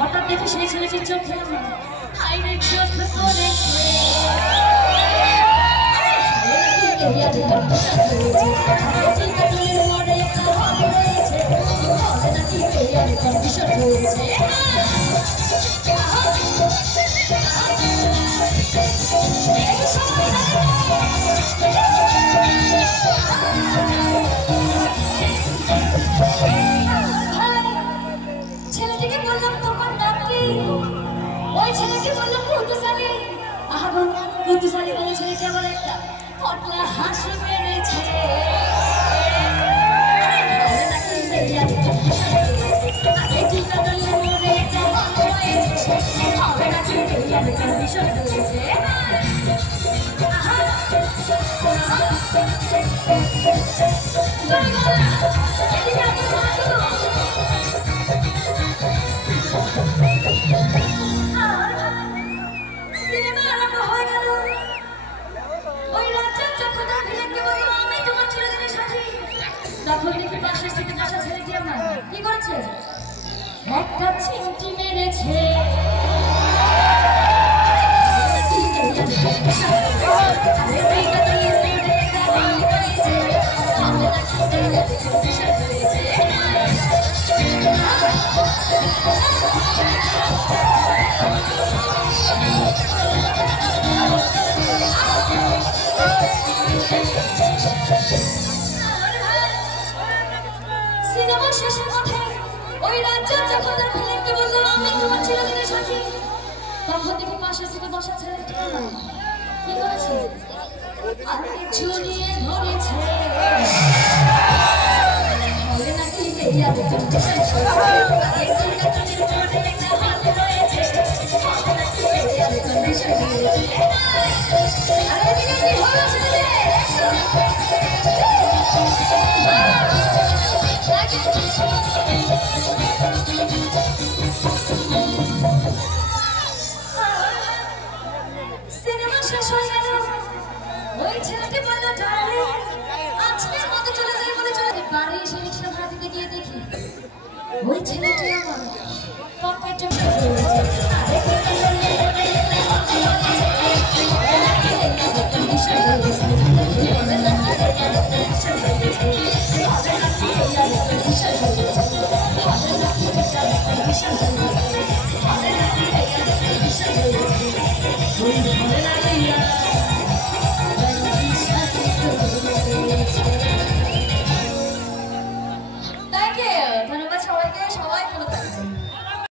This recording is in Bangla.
হঠাৎ দেখে সেই ছেলেটির চোখে হাইরে চোখ করে ছেলেটিকে বললাম তোমার নাম কি? ওই ছেলেকে বললাম কুতুসালি। আহাগো কুতুসালি বলে ছেলেটি আমার একটা পটলা হাসি মেরেছে। তখন দেখি পাশের থেকে বসা ছেলেটি আমার কি করেছে? একটা চিমটি মেরেছে। সিনেমার শেষের পথে ওই রাজ্জাক যখন তার ভিলেনকে বলল আমি তোমার চিরদিনের সাথী, তখন দেখি পাশে থেকে বসা ছেলেটি কি করেছে? আরে জড়িয়ে ধরেছে। বলে নাকি বেরিয়াতে কন্ডিশন আরে চিরদিনের মনে একটা হাত রয়েছে। বলে নাকি বেরিয়াতে কন্ডিশন রয়েছে। আরে দিদি কি হলো ছেলে? সিনেমা শেষ হয়ে গেল। ওই ছেলেটি বলল ডার্লিং আজকের মতো চলে যাই বলে চলে বাড়ি এসে রিক্সা ভাড়া দিতে গিয়ে দেখি ওই ছেলেটি আমার পকেটে রয়েছে।